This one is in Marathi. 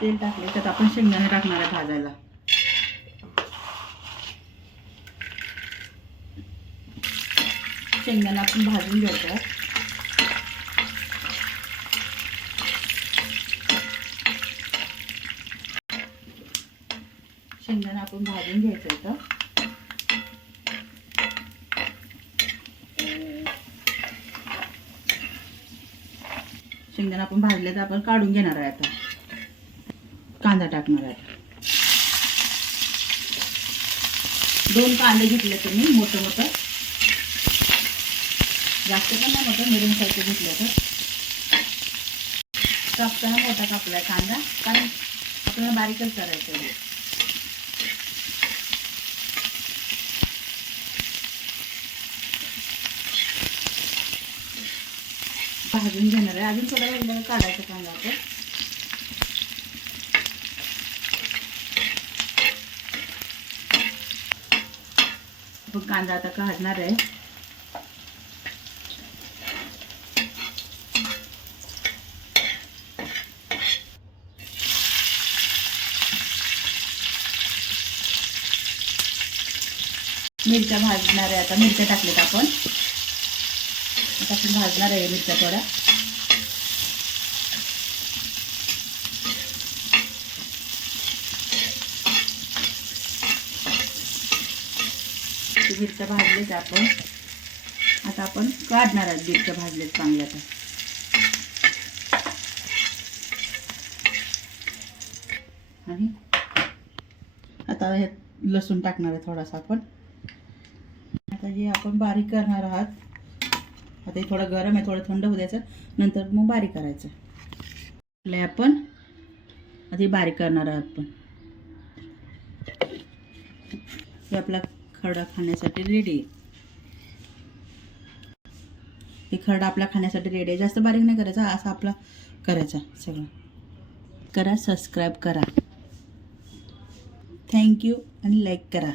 तेल टाकले त्यात आपण शेंगदाणे टाकणार आहे भाजायला. शेंगदाणे आपण भाजून घ्यायचं शेंगदाणे आपण भाजून घ्यायचं इथं. शेंगदाणा आपण भाजले तर आपण काढून घेणार आहे आता. कांदा टाकणार आहे. दोन कांदे घेतले तुम्ही मोठं मोठं. जास्त पण नाही मोठं मिडियम साईजचं घेतलं तर कापताना मोठा कापला कांदा कारण आपल्याला बारीकच करायचं आहे. भाजून घेणार आहे. अजून थोडा वेळ काढायचं कांदा आपण. आपण कांदा आता काढणार आहे. मिरच्या भाजणार आहे आता. मिरच्या टाकल्यात आपण. आता आपण भाजणार आहे मिरच्या थोड्या. ते मिरच्या भाजलेच आपण. आता आपण काढणार आहेत मिरच्या भाजलेत चांगल्या आता. आणि आता हे लसूण टाकणार आहे थोडासा आपण. आता हे आपण बारीक करणार आहात. आता हे थोडं गरम आहे थोडं थंड होऊ द्यायचं. नंतर मग बारीक करायचं. लय आपण आता हे बारीक करणार आहात पण हे आपला खरडा खाण्यासाठी रेडी आहे हे खरडा आपला खाण्यासाठी रेडी आहे. जास्त बारीक नाही करायचा असा आपला करायचा सगळं. करा सबस्क्राईब करा. थँक्यू आणि लाईक करा.